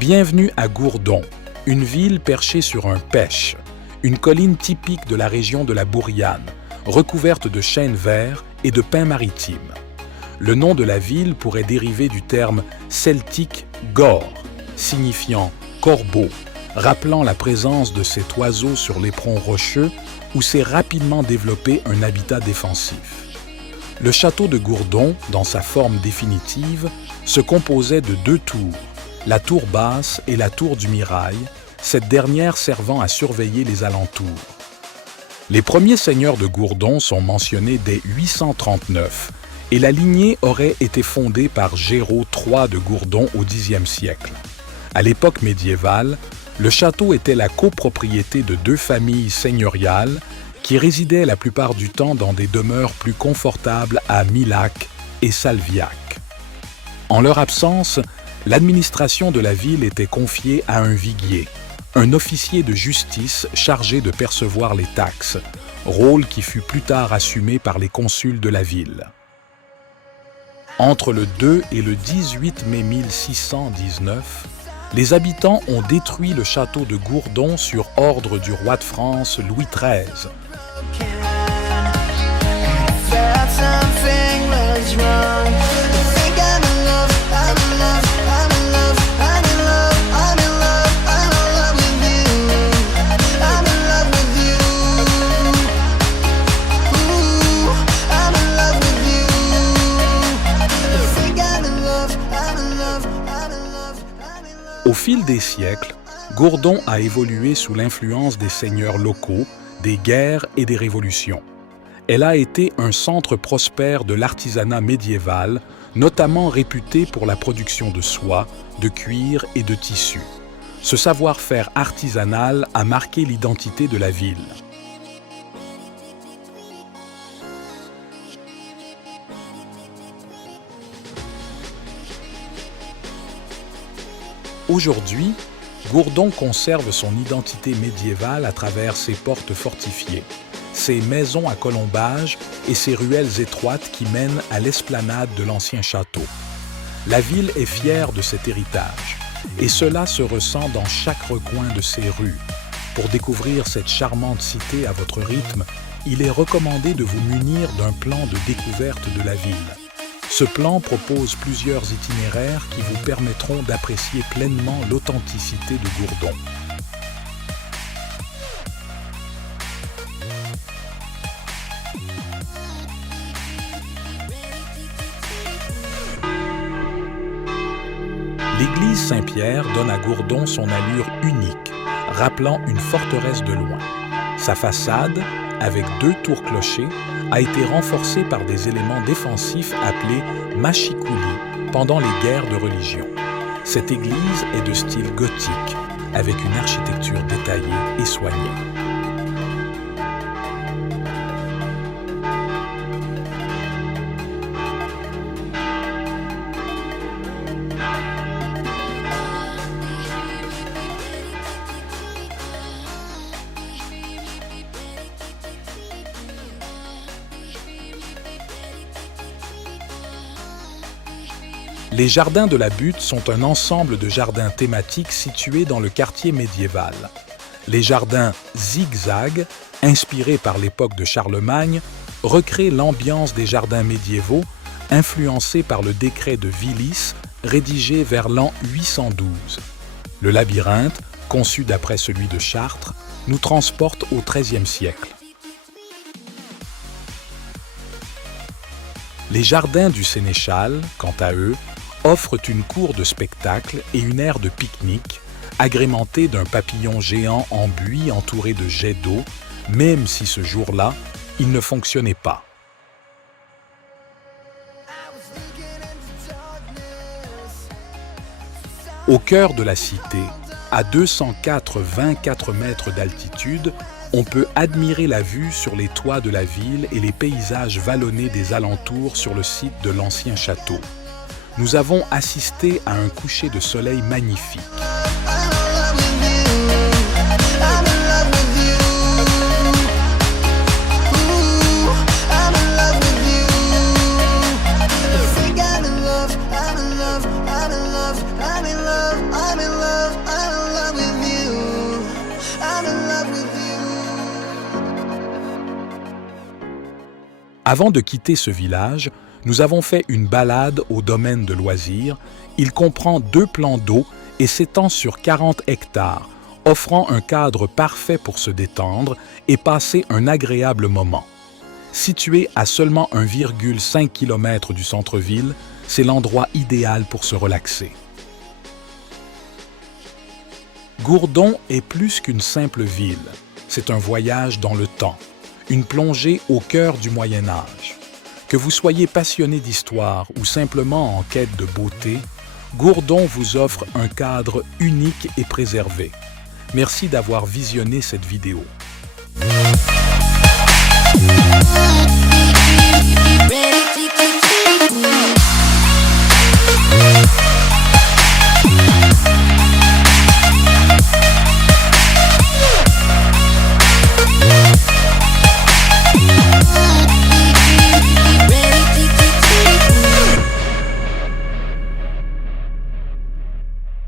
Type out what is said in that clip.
Bienvenue à Gourdon, une ville perchée sur un pêche, une colline typique de la région de la Bouriane, recouverte de chênes verts et de pins maritimes. Le nom de la ville pourrait dériver du terme celtique gor, signifiant corbeau, rappelant la présence de cet oiseau sur l'éperon rocheux où s'est rapidement développé un habitat défensif. Le château de Gourdon, dans sa forme définitive, se composait de 2 tours, la tour basse et la tour du Mirail, cette dernière servant à surveiller les alentours. Les premiers seigneurs de Gourdon sont mentionnés dès 839 et la lignée aurait été fondée par Géraud III de Gourdon au Xe siècle. À l'époque médiévale, le château était la copropriété de 2 familles seigneuriales qui résidaient la plupart du temps dans des demeures plus confortables à Milac et Salviac. En leur absence, l'administration de la ville était confiée à un viguier, un officier de justice chargé de percevoir les taxes, rôle qui fut plus tard assumé par les consuls de la ville. Entre le 2 et le 18 mai 1619, les habitants ont détruit le château de Gourdon sur ordre du roi de France Louis XIII. Au fil des siècles, Gourdon a évolué sous l'influence des seigneurs locaux, des guerres et des révolutions. Elle a été un centre prospère de l'artisanat médiéval, notamment réputé pour la production de soie, de cuir et de tissus. Ce savoir-faire artisanal a marqué l'identité de la ville. Aujourd'hui, Gourdon conserve son identité médiévale à travers ses portes fortifiées, ses maisons à colombages et ses ruelles étroites qui mènent à l'esplanade de l'ancien château. La ville est fière de cet héritage, et cela se ressent dans chaque recoin de ses rues. Pour découvrir cette charmante cité à votre rythme, il est recommandé de vous munir d'un plan de découverte de la ville. Ce plan propose plusieurs itinéraires qui vous permettront d'apprécier pleinement l'authenticité de Gourdon. L'église Saint-Pierre donne à Gourdon son allure unique, rappelant une forteresse de loin. Sa façade, avec 2 tours-clochers, a été renforcée par des éléments défensifs appelés machicoulis pendant les guerres de religion. Cette église est de style gothique, avec une architecture détaillée et soignée. Les jardins de la Butte sont un ensemble de jardins thématiques situés dans le quartier médiéval. Les jardins zigzag, inspirés par l'époque de Charlemagne, recréent l'ambiance des jardins médiévaux, influencés par le décret de Vilis, rédigé vers l'an 812. Le labyrinthe, conçu d'après celui de Chartres, nous transporte au XIIIe siècle. Les jardins du Sénéchal, quant à eux, offrent une cour de spectacle et une aire de pique-nique, agrémentée d'un papillon géant en buis entouré de jets d'eau, même si ce jour-là, il ne fonctionnait pas. Au cœur de la cité, à 204,24 mètres d'altitude, on peut admirer la vue sur les toits de la ville et les paysages vallonnés des alentours sur le site de l'ancien château. Nous avons assisté à un coucher de soleil magnifique. I'm in love. Avant de quitter ce village, nous avons fait une balade au domaine de loisirs. Il comprend 2 plans d'eau et s'étend sur 40 hectares, offrant un cadre parfait pour se détendre et passer un agréable moment. Situé à seulement 1,5 km du centre-ville, c'est l'endroit idéal pour se relaxer. Gourdon est plus qu'une simple ville. C'est un voyage dans le temps, une plongée au cœur du Moyen Âge. Que vous soyez passionné d'histoire ou simplement en quête de beauté, Gourdon vous offre un cadre unique et préservé. Merci d'avoir visionné cette vidéo.